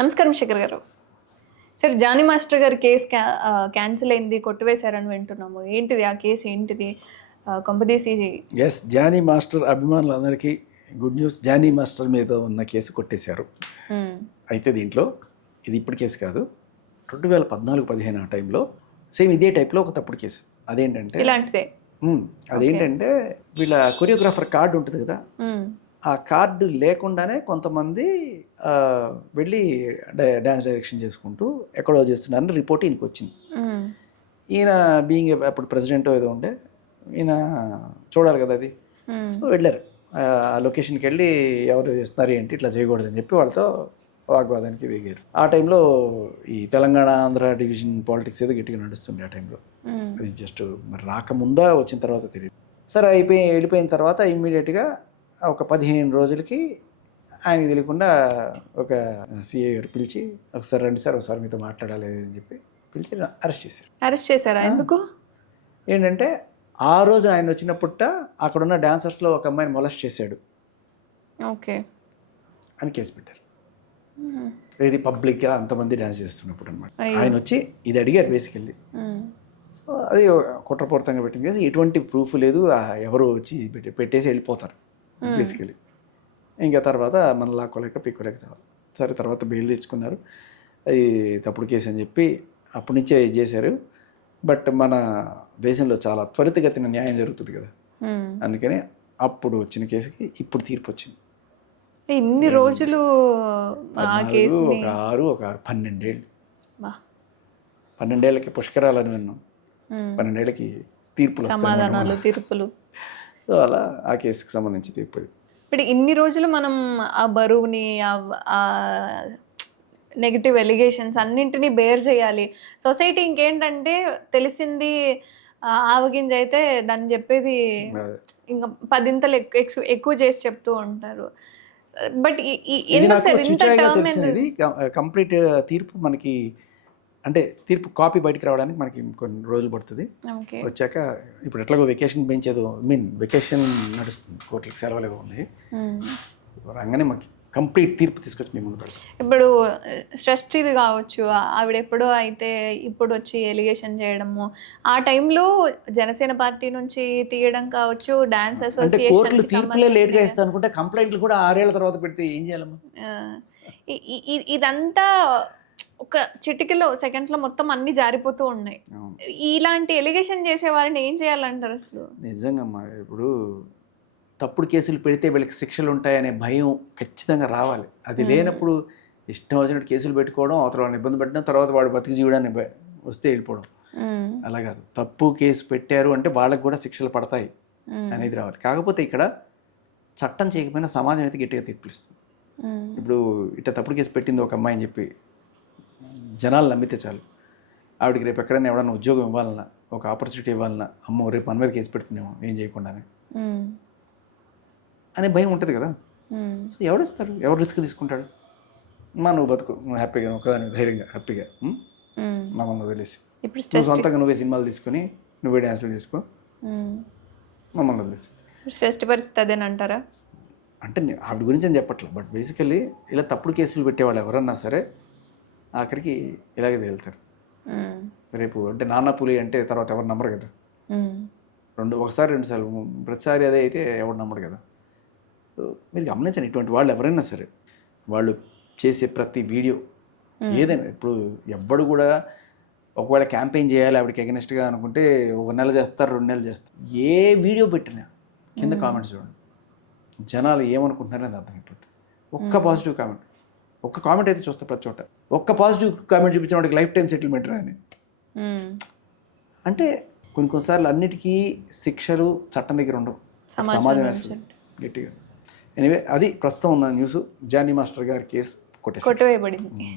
నమస్కారం శేఖర్ గారు. Sir, Jani master గారి కేసు క్యాన్సిల్ అయింది, కొట్టివేశారని వింటున్నాము. ఏంటిది ఆ కేసు ఏంటిది? కొంపదీసి జానీ మాస్టర్ అభిమానులందరికీ గుడ్ న్యూస్. జానీ మాస్టర్ మీద ఉన్న కేసు కొట్టేశారు. అయితే దీంట్లో ఇది ఇప్పుడు కేసు కాదు, 2014-15 ఆ టైంలో సేమ్ ఇదే టైప్లో ఒక తప్పుడు కేసు. అదేంటంటే ఇలాంటిదే. అదేంటంటే వీళ్ళ కొరియోగ్రాఫర్ కార్డు ఉంటుంది కదా, ఆ కార్డు లేకుండానే కొంతమంది వెళ్ళి డ్యాన్స్ డైరెక్షన్ చేసుకుంటూ ఎక్కడో చేస్తున్నారని రిపోర్ట్ ఈయనకి వచ్చింది. ఈయన బీయింగ్ అప్పుడు ప్రెసిడెంట్ ఏదో ఉండే, ఈయన చూడాలి కదా అది. సో వెళ్ళారు ఆ లొకేషన్కి వెళ్ళి, ఎవరు చేస్తున్నారు ఏంటి ఇట్లా చేయకూడదని చెప్పి వాళ్ళతో వాగ్వాదానికి దిగారు. ఆ టైంలో ఈ తెలంగాణ ఆంధ్ర డివిజన్ పాలిటిక్స్ ఏదో గట్టిగా నడుస్తుండే ఆ టైంలో. అది జస్ట్ మరి రాకముందా వచ్చిన తర్వాత తెలియదు. సరే వెళ్ళిపోయిన తర్వాత ఇమ్మీడియట్గా ఒక 15 రోజులకి ఆయనకి తెలియకుండా ఒక సిఐ గారు పిలిచి, ఒకసారి రండి సార్, ఒకసారి మీతో మాట్లాడాలి అని చెప్పి పిలిచి అరెస్ట్ చేశారు. ఎందుకు ఏంటంటే ఆ రోజు ఆయన వచ్చినప్పుట అక్కడున్న డాన్సర్స్లో ఒక అమ్మాయిని మొలెస్ట్ చేశాడు ఓకే అని కేసు పెట్టారు. ఇది పబ్లిక్గా అంతమంది డ్యాన్స్ చేస్తున్నప్పుడు అనమాట. ఆయన వచ్చి ఇది అడిగారు బేసికల్లీ. సో అది కుట్రపూరితంగా పెట్టిన కేసు, ఎటువంటి ప్రూఫ్ లేదు, ఎవరు వచ్చి పెట్టేసి వెళ్ళిపోతారు బేసికలీ. ఇంకా తర్వాత మన లాక్కోలేక పిక్కోలేక సరే తర్వాత బెయిల్ తెచ్చుకున్నారు. అది తప్పుడు కేసు అని చెప్పి అప్పటి నుంచే చేశారు. బట్ మన దేశంలో చాలా త్వరితగతిన న్యాయం జరుగుతుంది కదా, అందుకని అప్పుడు వచ్చిన కేసుకి ఇప్పుడు తీర్పు వచ్చింది. ఇన్ని రోజులు ఒక 12 ఏళ్ళు, 12 ఏళ్ళకి పుష్కరాలని విన్నాం, 12 ఏళ్ళకి తీర్పులు. సో అలా ఆ కేసుకి సంబంధించి తీర్పు. ఇప్పుడు ఇన్ని రోజులు మనం ఆ బరువుని, ఆ నెగిటివ్ ఎలిగేషన్స్ అన్నింటినీ బేర్ చేయాలి. సొసైటీ ఇంకేంటంటే తెలిసింది ఆవగింజ అయితే దాన్ని చెప్పేది ఇంకా 10 ఎక్కువ చేసి చెప్తూ ఉంటారు. బట్ కంప్లీట్ తీర్పు మనకి అంటే తీర్పు కాపీ బయటకు రావడానికి మనకి కొన్ని రోజులు పడుతుంది. వచ్చాక ఇప్పుడు ఎట్లాగో వెకేషన్ బెంచ్ ఏదో వెకేషన్ నడుస్తుంది, కోర్టులకు సెలవులు ఉన్నాయి. రాగానే మాకు కంప్లీట్ తీర్పు తీసుకొచ్చి మేము ముందు పెడతాం. ఇప్పుడు స్ట్రెస్ ఇది కావచ్చు, ఆవిడ ఎప్పుడో అయితే ఇప్పుడు వచ్చి ఎలిగేషన్ చేయడము, ఆ టైంలో జనసేన పార్టీ నుంచి తీయడం కావచ్చు, డాన్స్ అసోసియేషన్ కోర్టులు తీర్పులే లేట్గా ఇస్తా అనుకుంటే కంప్లైంట్లు కూడా 6 ఏళ్ల తర్వాత పెడితే ఏం చేయాలమ్మా? ఇదంతా ఒక చిటికలో సెకండ్స్లో మొత్తం అన్ని జారిపోతూ ఉన్నాయి. ఇలాంటి ఎలిగేషన్ చేసే వారిని ఏం చేయాలంటారు అసలు? నిజంగా ఇప్పుడు తప్పుడు కేసులు పెడితే వీళ్ళకి శిక్షలు ఉంటాయనే భయం ఖచ్చితంగా రావాలి. అది లేనప్పుడు ఇష్టం వచ్చినట్టు కేసులు పెట్టుకోవడం, అవతల వాళ్ళని ఇబ్బంది పెట్టడం, తర్వాత వాడు బతికి జీవడాన్ని వస్తే వెళ్ళిపోవడం. అలా కాదు, తప్పు కేసు పెట్టారు అంటే వాళ్ళకి కూడా శిక్షలు పడతాయి అనేది రావాలి. కాకపోతే ఇక్కడ చట్టం చేయకపోయినా సమాజం అయితే గట్టిగా తీర్పులిస్తుంది. ఇప్పుడు ఇట్లా తప్పుడు కేసు పెట్టింది ఒక అమ్మాయి అని చెప్పి జనాలు నమ్మితే చాలు, ఆవిడకి రేపు ఎక్కడైనా ఎవడన్నా ఉద్యోగం ఇవ్వాలన్నా, ఒక ఆపర్చునిటీ ఇవ్వాలన్నా, అమ్మో రేపు మన మీద కేసు పెడుతుందేమో ఏం చేయకుండానే అనే భయం ఉంటుంది కదా. సో ఎవడిస్తారు, ఎవరు రిస్క్ తీసుకుంటాడు? నువ్వు బతుకు, నువ్వు హ్యాపీగా ఒకదాని ధైర్యంగా హ్యాపీగా మమ్మల్ని వదిలేసి నువ్వు సొంతంగా నువ్వే సినిమాలు తీసుకొని నువ్వే డ్యాన్స్లు చేసుకో, మమ్మల్ని వదిలేసి. శ్రేష్ఠ పరిస్థితి అదేనంటారా? అంటే ఆవిడ గురించి అని చెప్పట్లేదు, బట్ బేసికల్లీ ఇలా తప్పుడు కేసులు పెట్టేవాళ్ళు ఎవరన్నా సరే ఆఖరికి ఇలాగే తేలుతారు. రేపు అంటే నాన్న పులి అంటే తర్వాత ఎవరు నమ్మరు కదా. ఒకసారి 2 సార్లు ప్రతిసారి అదే అయితే ఎవరు నమ్మరు కదా. మీరు గమనించండి, ఇటువంటి వాళ్ళు ఎవరైనా సరే వాళ్ళు చేసే ప్రతి వీడియో ఏదైనా, ఇప్పుడు ఎవ్వడు కూడా ఒకవేళ క్యాంపెయిన్ చేయాలి ఆవిడకి అగెనిస్ట్గా అనుకుంటే 1 నెల చేస్తారు, 2 నెలలు చేస్తారు. ఏ వీడియో పెట్టినా కింద కామెంట్స్ చూడండి, జనాలు ఏమనుకుంటున్నారని అర్థమైపోతుంది. ఒక్క పాజిటివ్ కామెంట్, ఒక్క కామెంట్ అయితే చూస్తా ప్రతి చోట. ఒక్క పాజిటివ్ కామెంట్ చూపించిన వాడికి లైఫ్ టైం సెటిల్మెంట్ అని. అంటే కొన్నిసార్లు అన్నిటికీ శిక్షలు చట్టం దగ్గర ఉండవు, సమాజం వేస్తుంది గట్టిగా. ఎనీవే, అది ప్రస్తుతం ఉన్న న్యూస్. జానీ మాస్టర్ గారి కేసు కొట్టేయబడింది.